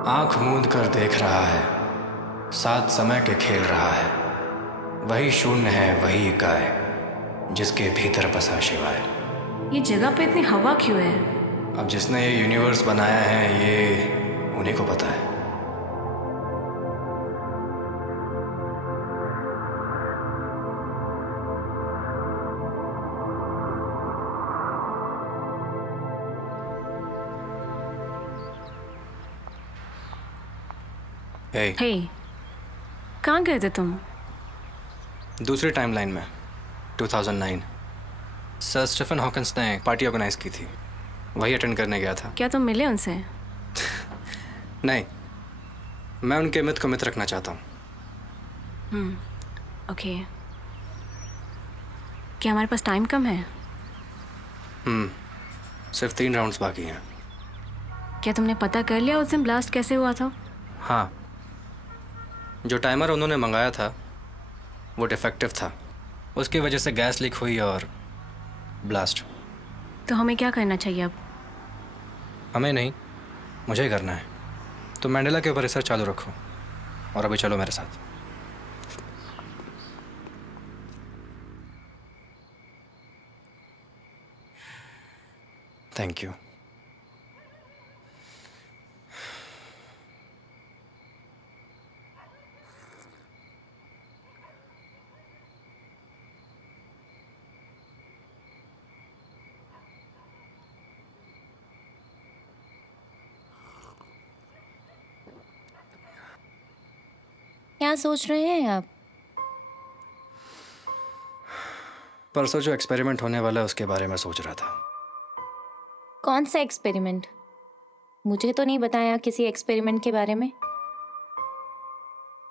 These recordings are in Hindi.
आंख मूंद कर देख रहा है, साथ समय के खेल रहा है। वही शून्य है, वही इकाए, जिसके भीतर बसा शिवाय। ये जगह पे इतनी हवा क्यों है? अब जिसने ये यूनिवर्स बनाया है, ये उन्हीं को पता है। हे, कहाँ गए थे तुम? दूसरी टाइमलाइन में 2009 सर स्टीफन हॉकिंस ने पार्टी ऑर्गेनाइज की थी, वही अटेंड करने गया था। क्या तुम मिले उनसे? नहीं, मैं उनके मित्र को मित्र रखना चाहता हूँ। ओके। क्या हमारे पास टाइम कम है? सिर्फ 3 राउंड्स बाकी हैं। क्या तुमने पता कर लिया उस दिन ब्लास्ट कैसे हुआ था? हाँ, जो टाइमर उन्होंने मंगाया था वो डिफेक्टिव था, उसकी वजह से गैस लीक हुई और ब्लास्ट। तो हमें क्या करना चाहिए अब? हमें नहीं, मुझे ही करना है। तो मैंडेला के ऊपर रिसर्च चालू रखो और अभी चलो मेरे साथ। Thank you. क्या सोच रहे हैं आप? परसों जो एक्सपेरिमेंट होने वाला है उसके बारे में सोच रहा था। कौन सा एक्सपेरिमेंट? मुझे तो नहीं बताया किसी एक्सपेरिमेंट के बारे में।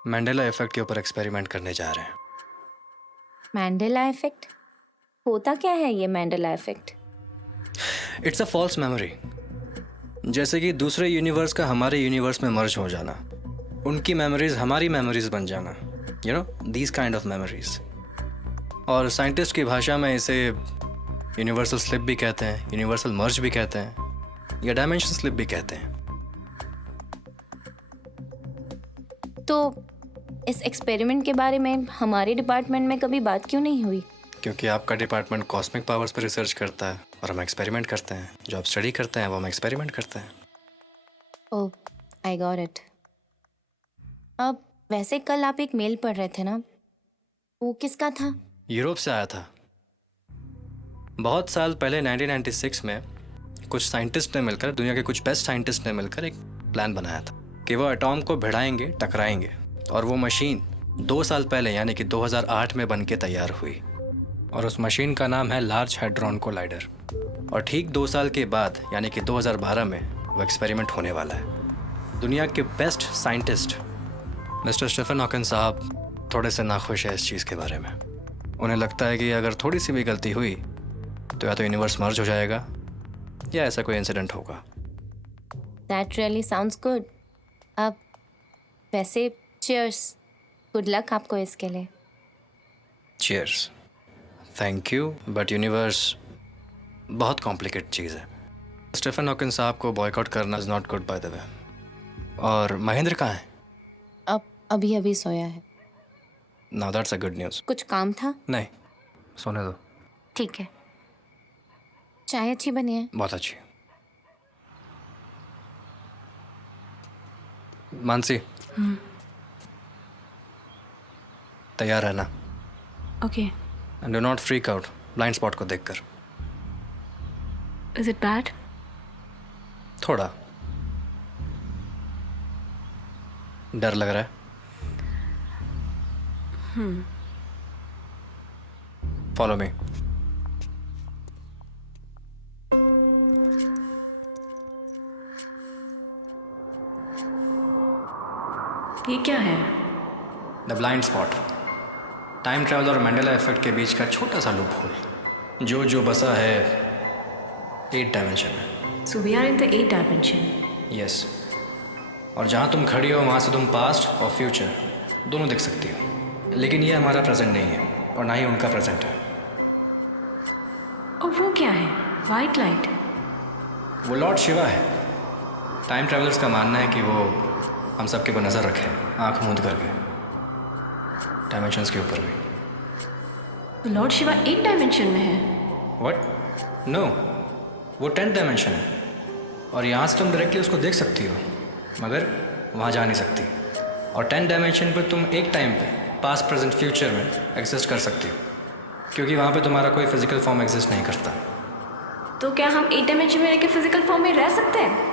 मैंडेला इफेक्ट के ऊपर एक्सपेरिमेंट करने जा रहे हैं। Mandela effect? होता क्या है ये Mandela effect? It's a false memory. जैसे कि दूसरे यूनिवर्स का हमारे यूनिवर्स में मर्ज हो जाना, उनकी मेमोरीज हमारी मेमोरीज बन जाना, you know these kind of memories. और साइंटिस्ट की भाषा में इसे यूनिवर्सल स्लिप भी कहते हैं, यूनिवर्सल मर्ज भी कहते हैं, या डायमेंशन स्लिप भी कहते हैं। तो इस एक्सपेरिमेंट के बारे में हमारे डिपार्टमेंट में कभी बात क्यों नहीं हुई? क्योंकि आपका डिपार्टमेंट कॉस्मिक पावर्स पर रिसर्च करता है और हम एक्सपेरिमेंट करते हैं। जो आप स्टडी करते हैं वो हम एक्सपेरिमेंट करते हैं। ओह, आई गॉट इट। अब वैसे कल आप एक मेल पढ़ रहे थे ना, वो किसका था? यूरोप से आया था। बहुत साल पहले 1996 में कुछ साइंटिस्ट ने मिलकर, दुनिया के कुछ बेस्ट साइंटिस्ट ने मिलकर एक प्लान बनाया था कि वो एटॉम को भिड़ाएंगे, टकराएंगे। और वो मशीन 2 साल पहले यानी कि 2008 में बन के तैयार हुई। और उस मशीन का नाम है लार्ज हैड्रॉन कोलाइडर। और ठीक 2 साल के बाद यानी कि 2012 में वो एक्सपेरिमेंट होने वाला है। दुनिया के best scientist mister Stephen Hawkins साहब थोड़े से नाखुश है इस चीज़ के बारे में। उन्हें लगता है कि अगर थोड़ी सी भी गलती हुई तो या तो यूनिवर्स मर्ज हो जाएगा या ऐसा कोई इंसिडेंट होगा। That really sounds good. अब वैसे चीयर्स, गुड लक आपको इसके लिए। Cheers. Thank you, but universe बहुत कॉम्प्लिकेटेड चीज़ है। स्टीफन हॉकिंस साहब को बॉयकॉट करना is not good by the way. और महेंद्र कहाँ है? अब अभी सोया है। Now that's a good news. कुछ काम था? नहीं, सोने दो। ठीक है। चाय अच्छी बनी है? बहुत अच्छी। मानसी, तैयार रहना। Okay. And do not freak out blind spot को देखकर। Is it bad? थोड़ा डर लग रहा है। Follow me. ये क्या है? The blind spot, time travel और मैंडेला इफेक्ट के बीच का छोटा सा लूप होल जो बसा है 8 डायमेंशन में। So we are in the 8 dimension. Yes. और जहाँ तुम खड़ी हो वहाँ से तुम पास्ट और फ्यूचर दोनों देख सकती हो। लेकिन ये हमारा प्रेजेंट नहीं है और ना ही उनका प्रेजेंट है। और वो क्या है? White light. वो लॉर्ड शिवा है। टाइम ट्रैवलर्स का मानना है कि वो हम सब के ऊपर नज़र रखे, आंख मूंद करके, डायमेंशंस के ऊपर भी। तो लॉर्ड शिवा 8 डायमेंशन में है। व्हाट? नो, वो 10th डायमेंशन है और यहाँ से तुम डायरेक्टली उसको देख सकती हो, मगर वहाँ जा नहीं सकती। और 10th डायमेंशन पर तुम एक टाइम पे पास्ट प्रेजेंट फ्यूचर में एग्जिस्ट कर सकती हो, क्योंकि वहाँ पे तुम्हारा कोई फिजिकल फॉर्म एग्जिस्ट नहीं करता। तो क्या हम 8 डायमेंशन में रह के फिजिकल फॉर्म में रह सकते हैं?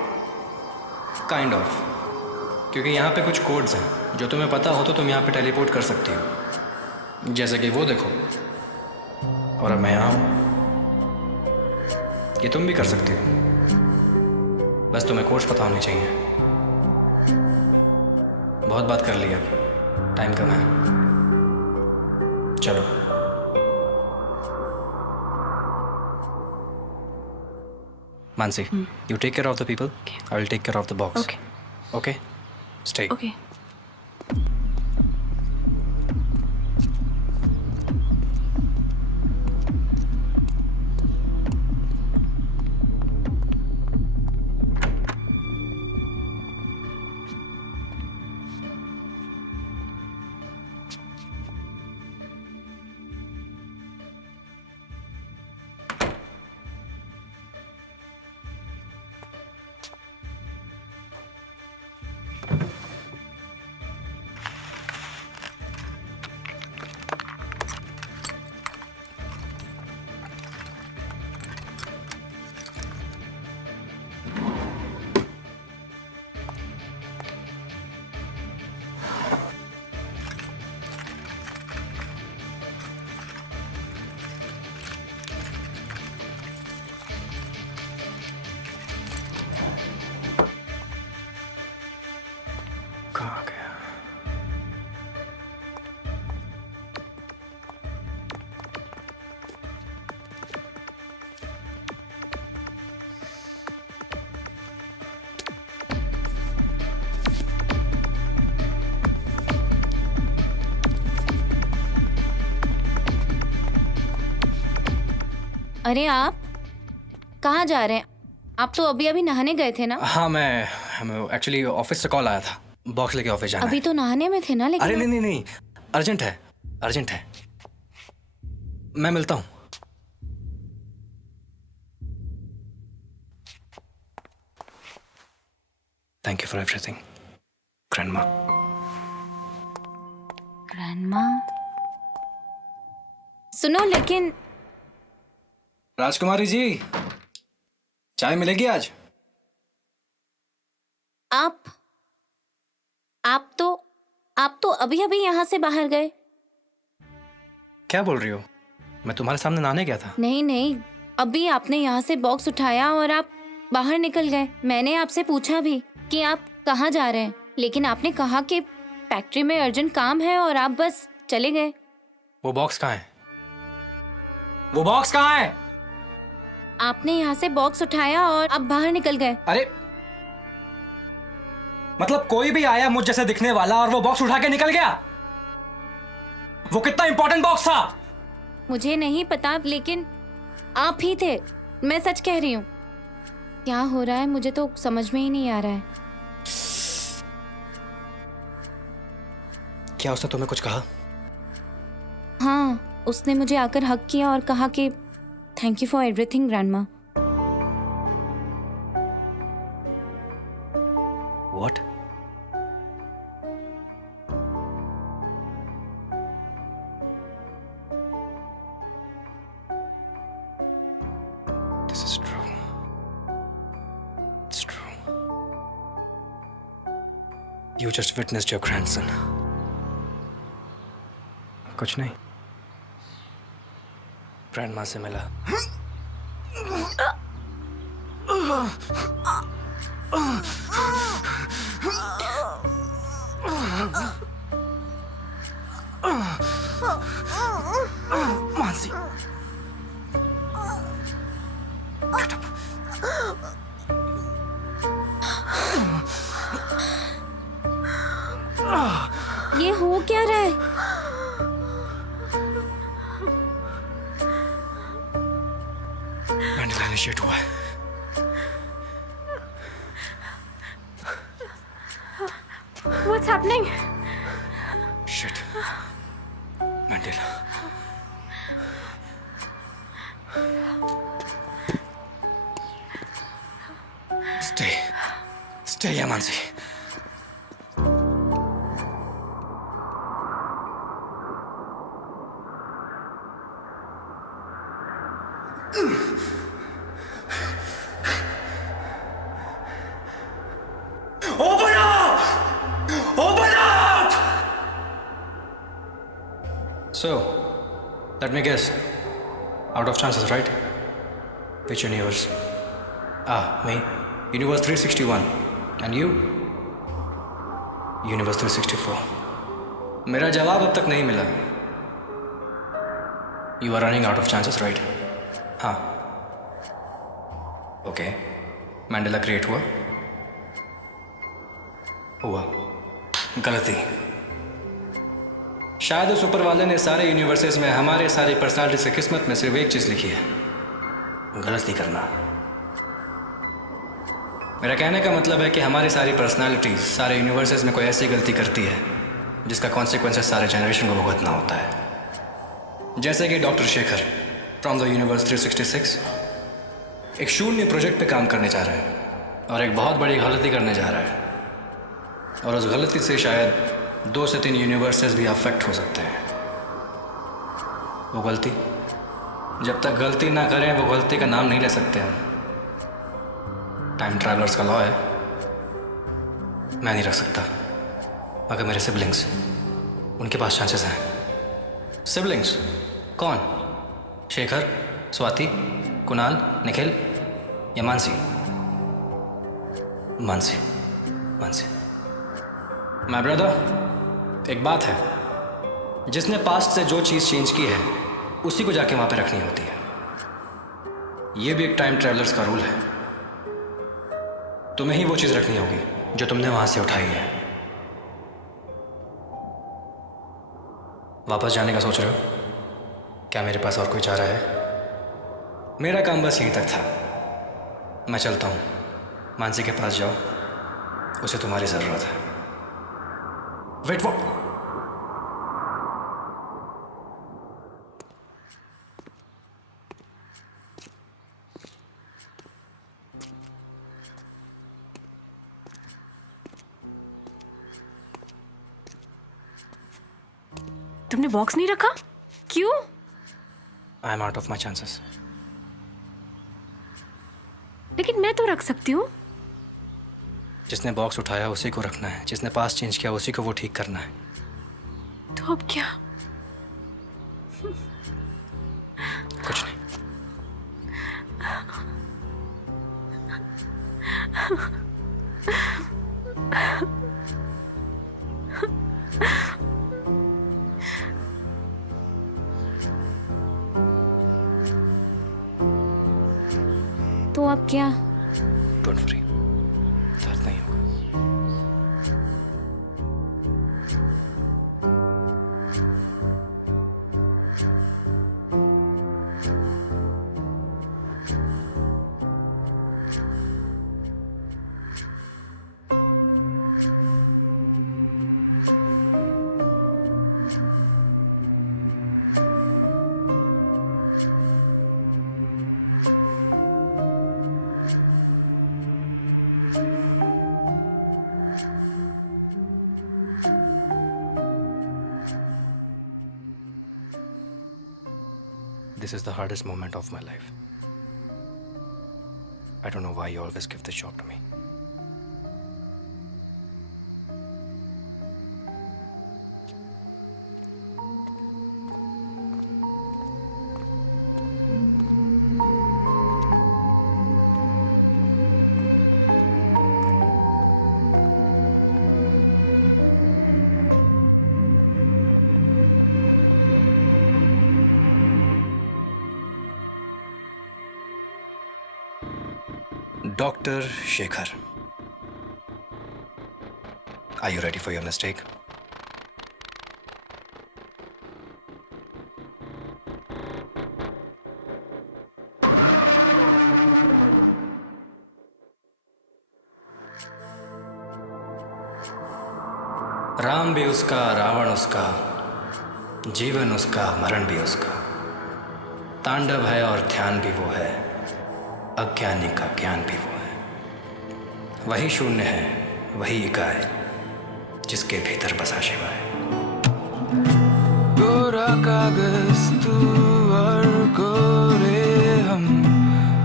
काइंड ऑफ, क्योंकि यहाँ पे कुछ कोड्स हैं जो तुम्हें पता हो तो तुम यहाँ पे टेलीपोर्ट कर सकती हो, जैसे कि वो देखो, और अब मैं यहाँ हूँ। ये तुम भी कर सकती हो, बस तुम्हें कोड्स पता होने चाहिए। बहुत बात कर ली, अब टाइम कम है, चलो। Mansi, you take care of the people. Okay. I will take care of the box. Okay. Okay? Stay. Okay. कहाँ गया? अरे आप कहाँ जा रहे हैं? आप तो अभी अभी नहाने गए थे ना? हाँ, मैं एक्चुअली ऑफिस से कॉल आया था, बॉक्स लेके ऑफिस जाना अभी है। तो नहाने में थे ना, लेकिन अरे नहीं, अर्जेंट है, अर्जेंट है। मैं मिलता हूँ। Thank you for everything, grandma. Grandma, सुनो, लेकिन राजकुमारी जी, चाय मिलेगी आज? आप तो अभी अभी यहाँ से बाहर गए। क्या बोल रही हो? मैं तुम्हारे सामने नहाने गया था। नहीं, अभी आपने यहाँ से बॉक्स उठाया और आप बाहर निकल गए। मैंने आपसे पूछा भी कि आप कहाँ जा रहे हैं, लेकिन आपने कहा कि फैक्ट्री में अर्जेंट काम है और आप बस चले गए। वो बॉक्स कहाँ है? वो बॉक्स कहाँ है? आपने यहाँ से बॉक्स उठाया और आप बाहर निकल गए। अरे मतलब कोई भी आया मुझ जैसे दिखने वाला और वो बॉक्स उठा के निकल गया? वो कितना इंपॉर्टेंट बॉक्स था? मुझे नहीं पता, लेकिन आप ही थे। मैं सच कह रही हूँ। क्या हो रहा है मुझे तो समझ में ही नहीं आ रहा है। क्या उसने तुम्हें कुछ कहा? हाँ, उसने मुझे आकर हक किया और कहा कि thank you for everything grandma. What? This is true. It's true. You just witnessed your grandson. कुछ नहीं, ग्रैंडमा से मिला। Mansi, get up. ये हो क्या रहा है? मैंने इनिशिएट हुआ है। What's happening? Shit, Mandela. Stay यामांसी। Open up! Open up! So, let me guess. Out of chances, right? Which universe? Me. Universe 361. And you? Universe 364. मेरा जवाब अब तक नहीं मिला. You are running out of chances, right? हाँ. Okay. मैंडेला क्रिएट हुआ? हुआ. गलती. शायद उस ऊपर वाले ने सारे यूनिवर्सेस में हमारे सारी पर्सनालिटी से किस्मत में सिर्फ एक चीज लिखी है, गलती करना। मेरा कहने का मतलब है कि हमारी सारी पर्सनालिटीज सारे यूनिवर्सेस में कोई ऐसी गलती करती है जिसका कॉन्सिक्वेंसेस सारे जनरेशन को भुगतना होता है। जैसे कि doctor Shekhar from the universe 366 एक शून्य प्रोजेक्ट पे काम करने जा रहा है और एक बहुत बड़ी गलती करने जा रहा है, और उस गलती से शायद 2 से 3 यूनिवर्सेस भी अफेक्ट हो सकते हैं। वो गलती, जब तक गलती ना करें वो गलती का नाम नहीं ले सकते हम। टाइम ट्रैवलर्स का लॉ है, मैं नहीं रख सकता, मगर मेरे सिबलिंग्स, उनके पास चांसेस हैं। सिबलिंग्स कौन? शेखर, स्वाति, कुणाल, निखिल या मानसी? मानसी। माय ब्रदर, एक बात है, जिसने पास्ट से जो चीज़ चेंज की है उसी को जाके वहाँ पे रखनी होती है। ये भी एक टाइम ट्रैवलर्स का रूल है। तुम्हें ही वो चीज़ रखनी होगी जो तुमने वहाँ से उठाई है। वापस जाने का सोच रहे हो? क्या मेरे पास और कोई चारा है? मेरा काम बस यहीं तक था। मैं चलता हूँ। मानसी के पास जाओ, उसे तुम्हारी ज़रूरत है। Wait what? तुमने बॉक्स नहीं रखा? क्यों? I am out of my chances. लेकिन मैं तो रख सकती हूँ। जिसने बॉक्स उठाया उसी को रखना है, जिसने पास चेंज किया उसी को वो ठीक करना है। तो अब क्या? कुछ नहीं। तो अब क्या? डोंट वरी, दर्द नहीं होगा। This is the hardest moment of my life. I don't know why you always give this job to me. Dr. Shekhar, are you ready for your mistake? Ram भी उसका, रावण उसका, जीवन उसका, मरण भी उसका, तांडव है और ध्यान भी वो है, अज्ञानी का ज्ञान भी वो है। वही शून्य है, वही इकाई, जिसके भीतर बसा शिवाय। गोरा कागज तू और गोरे हम,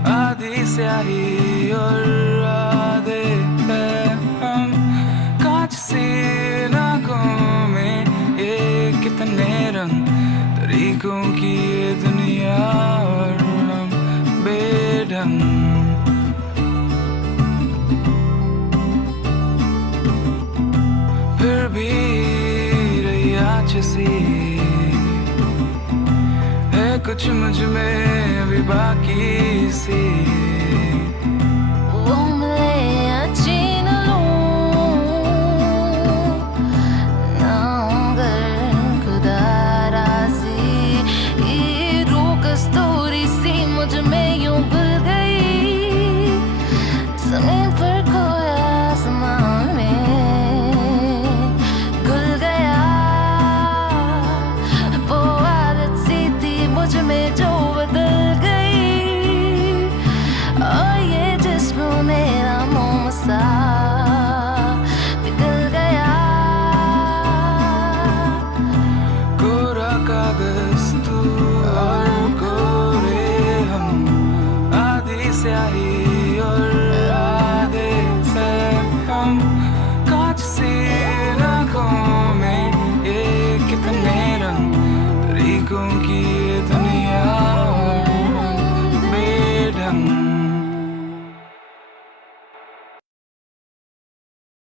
आधी स्याही और आधे हैं हम, कांच सी नाकों में ये कितने रंग, तरीकों की ये दुनिया और हम बेढंग। फिर भी रही आँच सी है कुछ मुझ में अभी बाकी सी।